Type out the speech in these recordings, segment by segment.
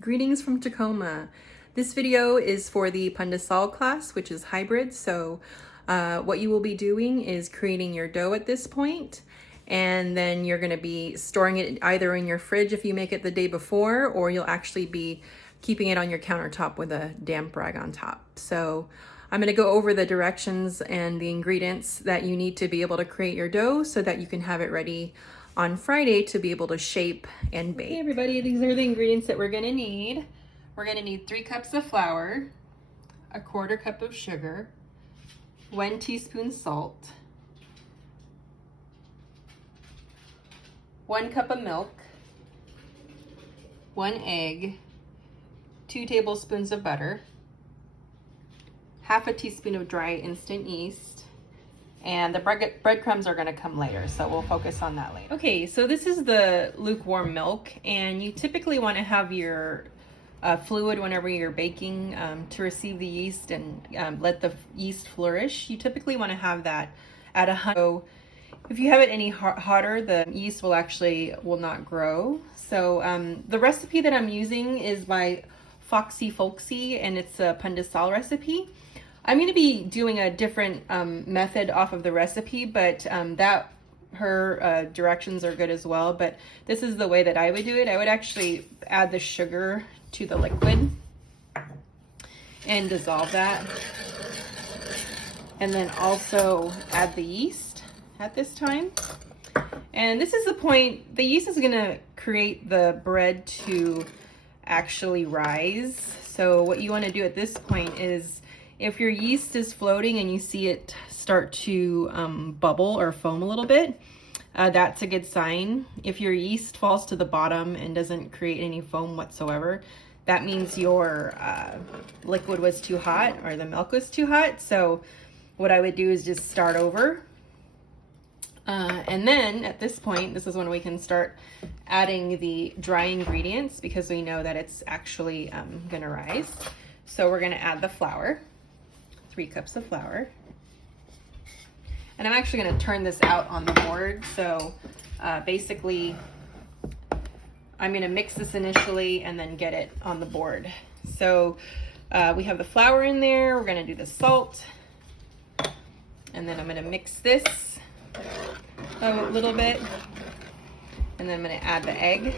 Greetings from Tacoma. This video is for the Pandesal class, which is hybrid. So what you will be doing is creating your dough at this point, and then you're going to be storing it either in your fridge if you make it the day before, or you'll actually be keeping it on your countertop with a damp rag on top. So I'm going to go over the directions and the ingredients that you need to be able to create your dough so that you can have it ready on Friday to be able to shape and bake. Hey everybody, these are the ingredients that we're gonna need. We're gonna need 3 cups of flour, a 1/4 cup of sugar, 1 teaspoon salt, 1 cup of milk, 1 egg, 2 tablespoons of butter, 1/2 teaspoon of dry instant yeast, and the breadcrumbs are going to come later, so we'll focus on that later. Okay, so this is the lukewarm milk, and you typically want to have your fluid whenever you're baking to receive the yeast and let the yeast flourish. You typically want to have that at 100. So if you have it any hotter, the yeast will not grow. So the recipe that I'm using is by Foxy Folksy, and it's a Pandesal recipe. I'm going to be doing a different method off of the recipe, but her directions are good as well. But this is the way that I would do it. I would actually add the sugar to the liquid and dissolve that. And then also add the yeast at this time. And this is the point, the yeast is going to create the bread to actually rise. So what you want to do at this point is, if your yeast is floating and you see it start to bubble or foam a little bit, that's a good sign. If your yeast falls to the bottom and doesn't create any foam whatsoever, that means your liquid was too hot or the milk was too hot. So what I would do is just start over. And then at this point, this is when we can start adding the dry ingredients, because we know that it's actually gonna rise. So we're gonna add the flour. 3 cups of flour. And I'm actually going to turn this out on the board. So basically, I'm going to mix this initially and then get it on the board. So we have the flour in there. We're going to do the salt. And then I'm going to mix this a little bit. And then I'm going to add the egg.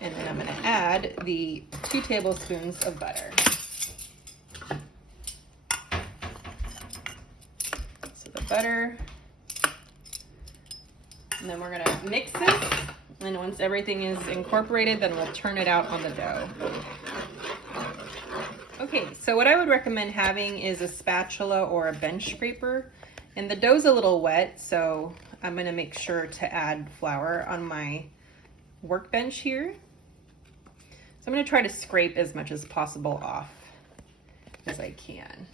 And then I'm going to add the 2 tablespoons of butter. Butter, and then we're going to mix it, and once everything is incorporated, then we'll turn it out on the dough. Okay, so what I would recommend having is a spatula or a bench scraper, and the dough's a little wet, so I'm going to make sure to add flour on my workbench here. So I'm going to try to scrape as much as possible off as I can.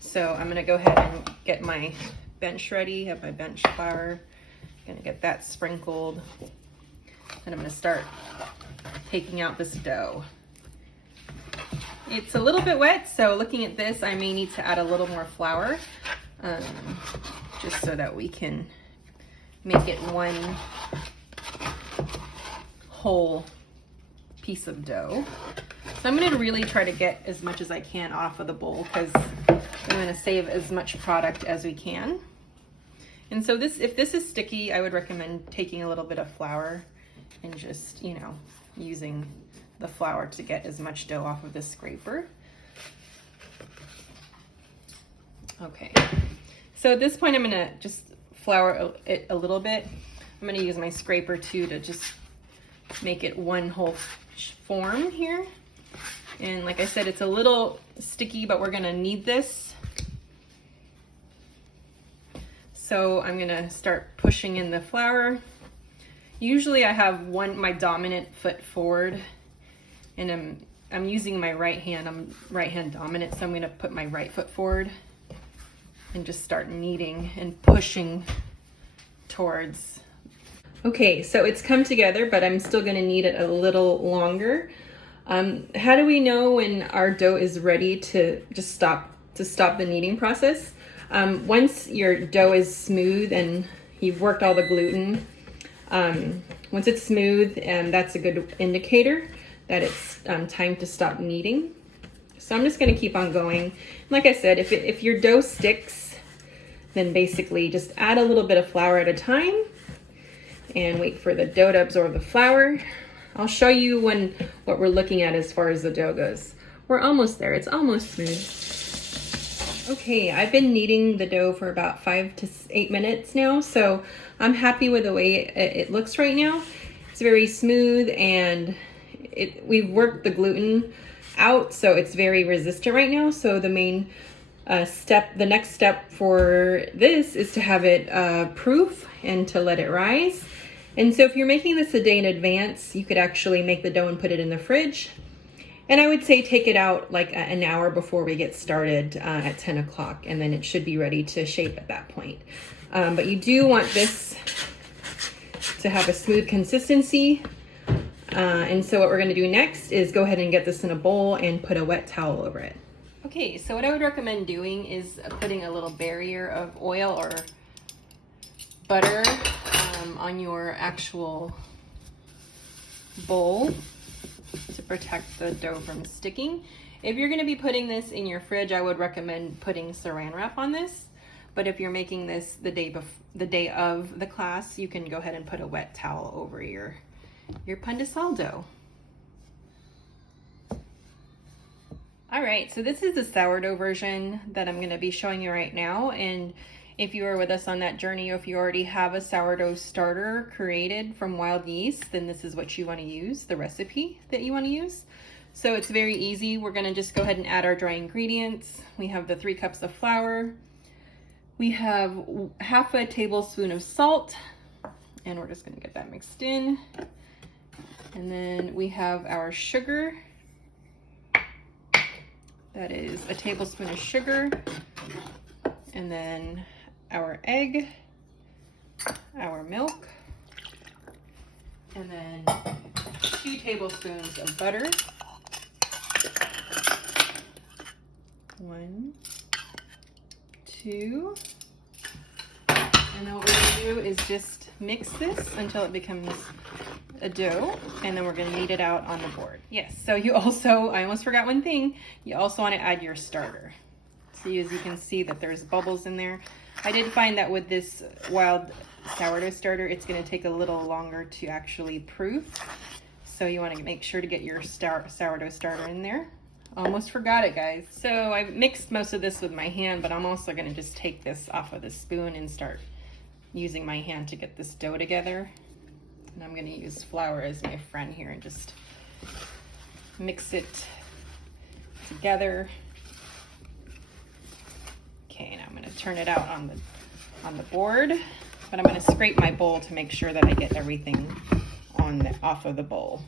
So I'm gonna go ahead and get my bench ready, have my bench flour. Gonna get that sprinkled. And I'm gonna start taking out this dough. It's a little bit wet, so looking at this, I may need to add a little more flour, just so that we can make it one whole piece of dough. So I'm gonna really try to get as much as I can off of the bowl, because I'm going to save as much product as we can. And so if this is sticky, I would recommend taking a little bit of flour and just, using the flour to get as much dough off of this scraper. Okay, so at this point, I'm going to just flour it a little bit. I'm going to use my scraper too to just make it one whole form here. And like I said, it's a little sticky, but we're going to need this. So I'm gonna start pushing in the flour. Usually I have my dominant foot forward, and I'm using my right hand. I'm right hand dominant, so I'm gonna put my right foot forward and just start kneading and pushing towards. Okay, so it's come together, but I'm still gonna knead it a little longer. How do we know when our dough is ready to just stop the kneading process? Once your dough is smooth and you've worked all the gluten, Once it's smooth, that's a good indicator that it's time to stop kneading. So I'm just gonna keep on going. Like I said, if your dough sticks, then basically just add a little bit of flour at a time and wait for the dough to absorb the flour. I'll show you what we're looking at as far as the dough goes. We're almost there, it's almost smooth. Okay, I've been kneading the dough for about 5 to 8 minutes now, so I'm happy with the way it looks right now. It's very smooth, and we've worked the gluten out, so it's very resistant right now. So the main the next step for this is to have it proof and to let it rise. And so if you're making this a day in advance, you could actually make the dough and put it in the fridge. And I would say take it out like an hour before we get started at 10 o'clock, and then it should be ready to shape at that point. But you do want this to have a smooth consistency. And so what we're gonna do next is go ahead and get this in a bowl and put a wet towel over it. Okay, so what I would recommend doing is putting a little barrier of oil or butter on your actual bowl to protect the dough from sticking. If you're gonna be putting this in your fridge, I would recommend putting saran wrap on this. But if you're making this the day of the class, you can go ahead and put a wet towel over your Pandesal dough. All right, so this is the sourdough version that I'm gonna be showing you right now. And if you are with us on that journey, or if you already have a sourdough starter created from wild yeast, then this is what you wanna use, the recipe that you wanna use. So it's very easy. We're gonna just go ahead and add our dry ingredients. We have the 3 cups of flour. We have half a tablespoon of salt, and we're just gonna get that mixed in. And then we have our sugar. That is a tablespoon of sugar. And then our egg, our milk, and then 2 tablespoons of butter. 1, 2. And then what we're gonna do is just mix this until it becomes a dough, and then we're gonna knead it out on the board. Yes, so you also, I almost forgot one thing, you also wanna add your starter. So as you can see that there's bubbles in there. I did find that with this wild sourdough starter, it's gonna take a little longer to actually proof. So you wanna make sure to get your sourdough starter in there. Almost forgot it, guys. So I mixed most of this with my hand, but I'm also gonna just take this off of the spoon and start using my hand to get this dough together. And I'm gonna use flour as my friend here and just mix it together. Okay, now I'm gonna turn it out on the board, but I'm gonna scrape my bowl to make sure that I get everything off of the bowl.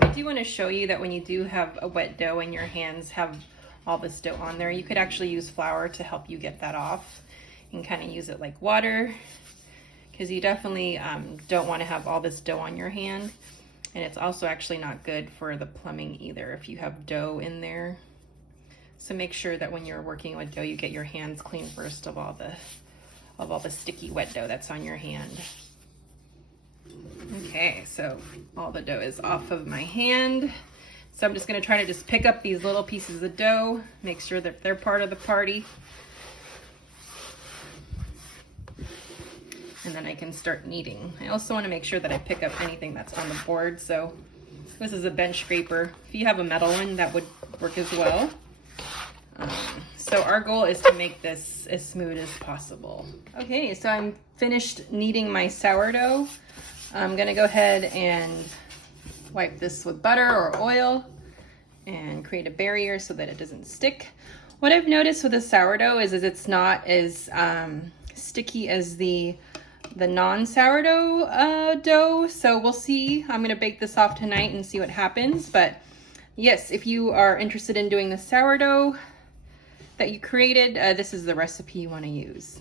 I do wanna show you that when you do have a wet dough and your hands have all this dough on there, you could actually use flour to help you get that off. You can kind of use it like water, because you definitely don't want to have all this dough on your hand. And it's also actually not good for the plumbing either if you have dough in there. So make sure that when you're working with dough, you get your hands clean first of all the sticky wet dough that's on your hand. Okay, so all the dough is off of my hand. So I'm just gonna try to just pick up these little pieces of dough, make sure that they're part of the party. And then I can start kneading. I also want to make sure that I pick up anything that's on the board. So this is a bench scraper. If you have a metal one, that would work as well. So our goal is to make this as smooth as possible. Okay, so I'm finished kneading my sourdough. I'm gonna go ahead and wipe this with butter or oil and create a barrier so that it doesn't stick. What I've noticed with the sourdough is it's not as sticky as the non-sourdough dough. So we'll see. I'm gonna bake this off tonight and see what happens. But yes, if you are interested in doing the sourdough that you created, this is the recipe you wanna use.